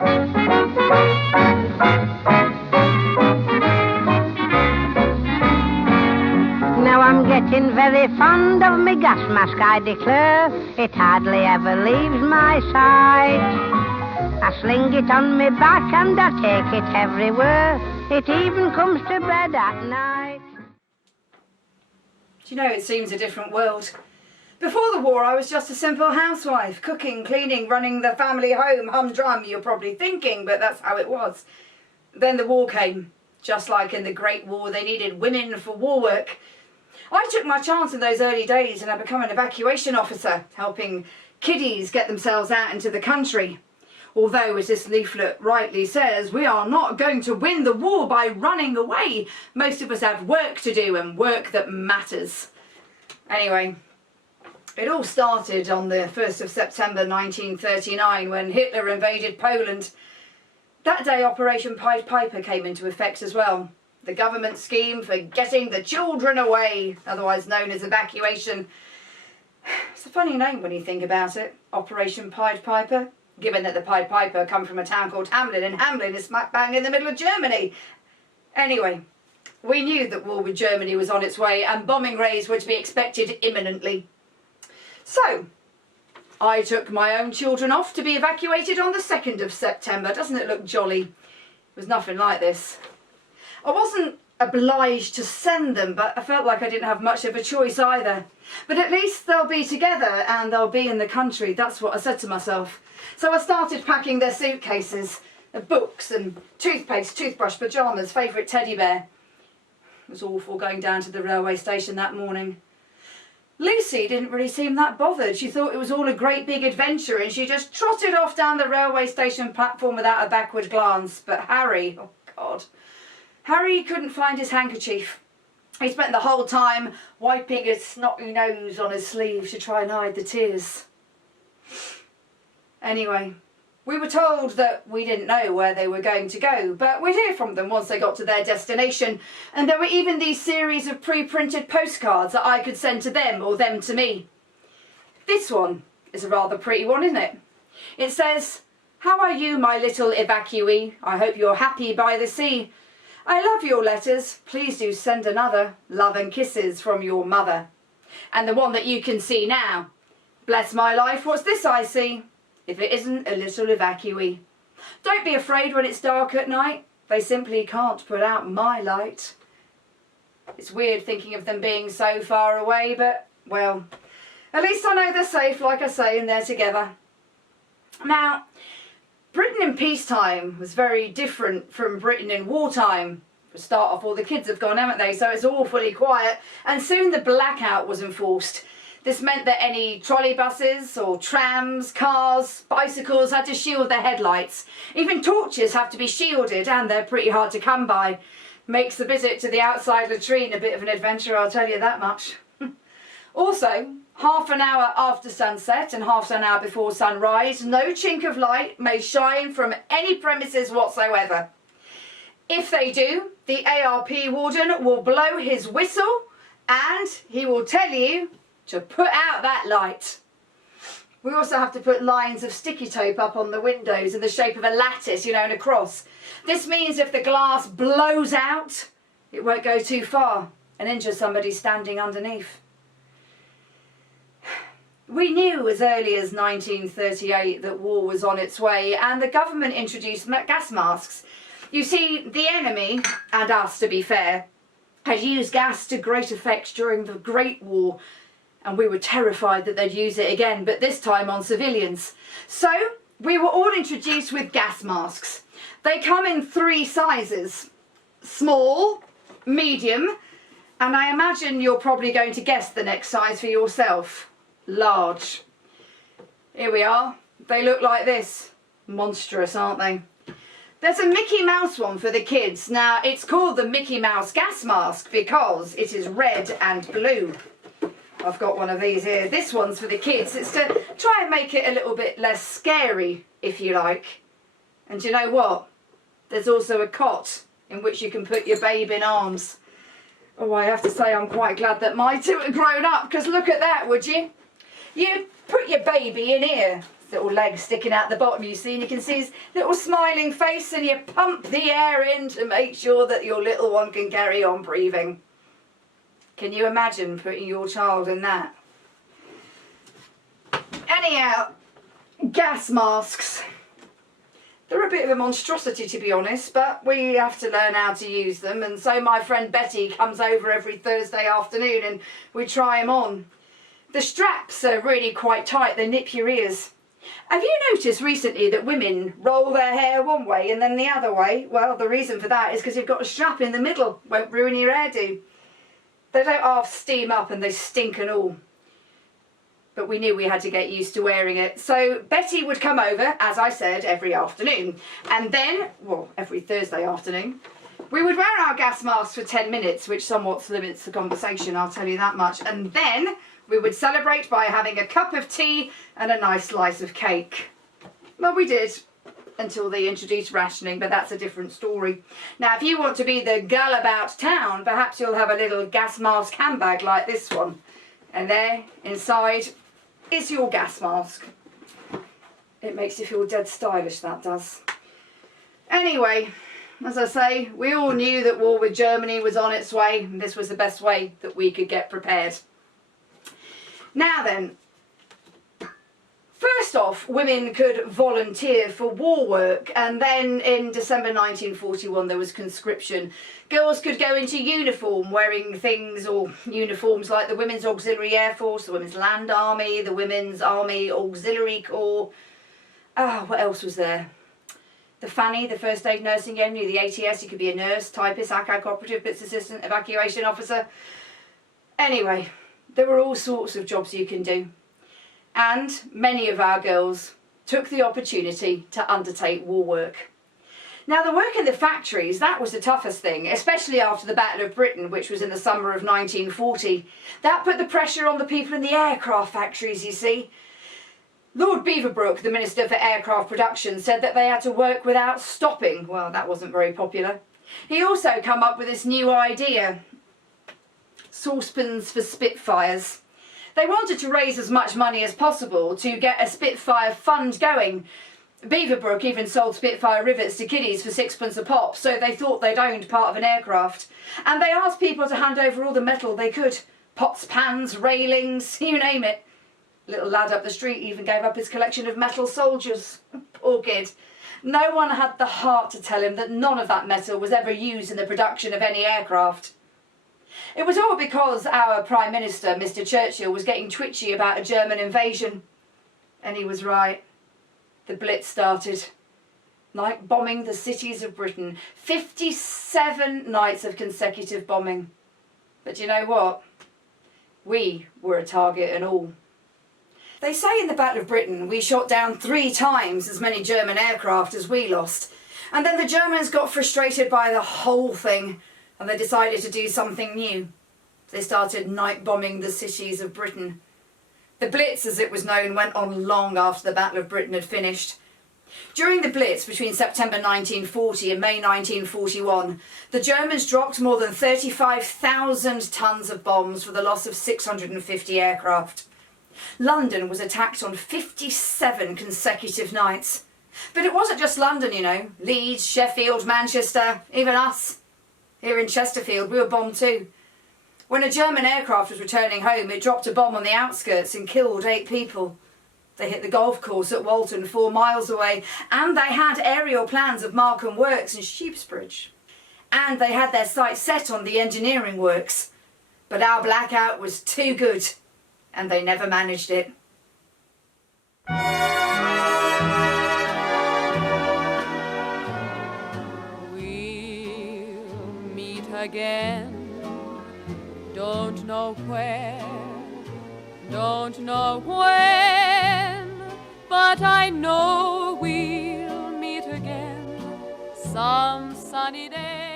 Now I'm getting very fond of me gas mask, I declare. It hardly ever leaves my side. I sling it on me back and I take it everywhere. It even comes to bed at night. Do you know, it seems a different world. Before the war, I was just a simple housewife, cooking, cleaning, running the family home, humdrum, you're probably thinking, but that's how it was. Then the war came. Just like in the Great War, they needed women for war work. I took my chance in those early days and I became an evacuation officer, helping kiddies get themselves out into the country. Although, as this leaflet rightly says, we are not going to win the war by running away. Most of us have work to do, and work that matters. Anyway, it all started on the 1st of September 1939 when Hitler invaded Poland. That day Operation Pied Piper came into effect as well. The government scheme for getting the children away, otherwise known as evacuation. It's a funny name when you think about it, Operation Pied Piper, given that the Pied Piper come from a town called Hamelin, and Hamelin is smack bang in the middle of Germany. Anyway, we knew that war with Germany was on its way and bombing raids were to be expected imminently. So, I took my own children off to be evacuated on the 2nd of September. Doesn't it look jolly? It was nothing like this. I wasn't obliged to send them, but I felt like I didn't have much of a choice either. But at least they'll be together and they'll be in the country. That's what I said to myself. So I started packing their suitcases, books and toothpaste, toothbrush, pyjamas, favourite teddy bear. It was awful going down to the railway station that morning. Lucy didn't really seem that bothered. She thought it was all a great big adventure and she just trotted off down the railway station platform without a backward glance. But Harry, oh God, Harry couldn't find his handkerchief. He spent the whole time wiping his snotty nose on his sleeve to try and hide the tears. Anyway, we were told that we didn't know where they were going to go, but we'd hear from them once they got to their destination, and there were even these series of pre-printed postcards that I could send to them or them to me. This one is a rather pretty one, isn't it? It says, "How are you, my little evacuee? I hope you're happy by the sea. I love your letters. Please do send another. Love and kisses from your mother." And the one that you can see now. "Bless my life, what's this I see? If it isn't a little evacuee. Don't be afraid when it's dark at night. They simply can't put out my light." It's weird thinking of them being so far away, but, well, at least I know they're safe, like I say, and they're together. Now, Britain in peacetime was very different from Britain in wartime. For a start off, all the kids have gone, haven't they? So it's awfully quiet, and soon the blackout was enforced. This meant that any trolley buses or trams, cars, bicycles had to shield their headlights. Even torches have to be shielded, and they're pretty hard to come by. Makes the visit to the outside latrine a bit of an adventure, I'll tell you that much. Also, half an hour after sunset and half an hour before sunrise, no chink of light may shine from any premises whatsoever. If they do, the ARP warden will blow his whistle and he will tell you to put out that light. We also have to put lines of sticky tape up on the windows in the shape of a lattice, you know, and a cross. This means if the glass blows out, it won't go too far and injure somebody standing underneath. We knew as early as 1938 that war was on its way, and the government introduced gas masks. You see, the enemy, and us to be fair, had used gas to great effect during the Great War, and we were terrified that they'd use it again, but this time on civilians. So we were all introduced with gas masks. They come in 3 sizes: small, medium, and I imagine you're probably going to guess the next size for yourself: large. Here we are. They look like this. Monstrous, aren't they? There's a Mickey Mouse one for the kids. Now, it's called the Mickey Mouse gas mask because it is red and blue. I've got one of these here. This one's for the kids. It's to try and make it a little bit less scary, if you like. And do you know what? There's also a cot in which you can put your babe in arms. Oh, I have to say I'm quite glad that my 2 are grown up, because look at that, would you? You put your baby in here, little legs sticking out the bottom, you see, and you can see his little smiling face, and you pump the air in to make sure that your little one can carry on breathing. Can you imagine putting your child in that? Anyhow, gas masks. They're a bit of a monstrosity, to be honest, but we have to learn how to use them, and so my friend Betty comes over every Thursday afternoon and we try them on. The straps are really quite tight, they nip your ears. Have you noticed recently that women roll their hair one way and then the other way? Well, the reason for that is because you've got a strap in the middle, won't ruin your hairdo. They don't half steam up and they stink and all. But we knew we had to get used to wearing it. So Betty would come over, as I said, every afternoon. And then, well, every Thursday afternoon, we would wear our gas masks for 10 minutes, which somewhat limits the conversation, I'll tell you that much. And then we would celebrate by having a cup of tea and a nice slice of cake. Well, we did, until they introduced rationing, but that's a different story. Now, if you want to be the girl about town, perhaps you'll have a little gas mask handbag like this one. And there, inside, is your gas mask. It makes you feel dead stylish, that does. Anyway, as I say, we all knew that war with Germany was on its way, and this was the best way that we could get prepared. Now then, first off, women could volunteer for war work, and then in December 1941 there was conscription. Girls could go into uniform, wearing things or uniforms like the Women's Auxiliary Air Force, the Women's Land Army, the Women's Army Auxiliary Corps. What else was there? The Fanny, the First Aid Nursing Unit, the ATS, you could be a nurse, typist, ACAG operative, bits assistant, evacuation officer. Anyway, there were all sorts of jobs you can do. And many of our girls took the opportunity to undertake war work. Now, the work in the factories, that was the toughest thing, especially after the Battle of Britain, which was in the summer of 1940. That put the pressure on the people in the aircraft factories, you see. Lord Beaverbrook, the Minister for Aircraft Production, said that they had to work without stopping. Well, that wasn't very popular. He also came up with this new idea, saucepans for Spitfires. They wanted to raise as much money as possible to get a Spitfire fund going. Beaverbrook even sold Spitfire rivets to kiddies for 6p a pop, so they thought they'd owned part of an aircraft. And they asked people to hand over all the metal they could. Pots, pans, railings, you name it. Little lad up the street even gave up his collection of metal soldiers. Poor kid. No one had the heart to tell him that none of that metal was ever used in the production of any aircraft. It was all because our Prime Minister, Mr. Churchill, was getting twitchy about a German invasion. And he was right. The Blitz started. Night bombing the cities of Britain. 57 nights of consecutive bombing. But you know what? We were a target and all. They say in the Battle of Britain we shot down 3 times as many German aircraft as we lost. And then the Germans got frustrated by the whole thing and they decided to do something new. They started night bombing the cities of Britain. The Blitz, as it was known, went on long after the Battle of Britain had finished. During the Blitz between September 1940 and May 1941, the Germans dropped more than 35,000 tons of bombs for the loss of 650 aircraft. London was attacked on 57 consecutive nights. But it wasn't just London, you know. Leeds, Sheffield, Manchester, even us. Here in Chesterfield, we were bombed too. When a German aircraft was returning home, it dropped a bomb on the outskirts and killed 8 people. They hit the golf course at Walton, 4 miles away, and they had aerial plans of Markham Works and Sheepsbridge. And they had their sights set on the engineering works. But our blackout was too good, and they never managed it. We'll meet again. Don't know where, don't know when, but I know we'll meet again some sunny day.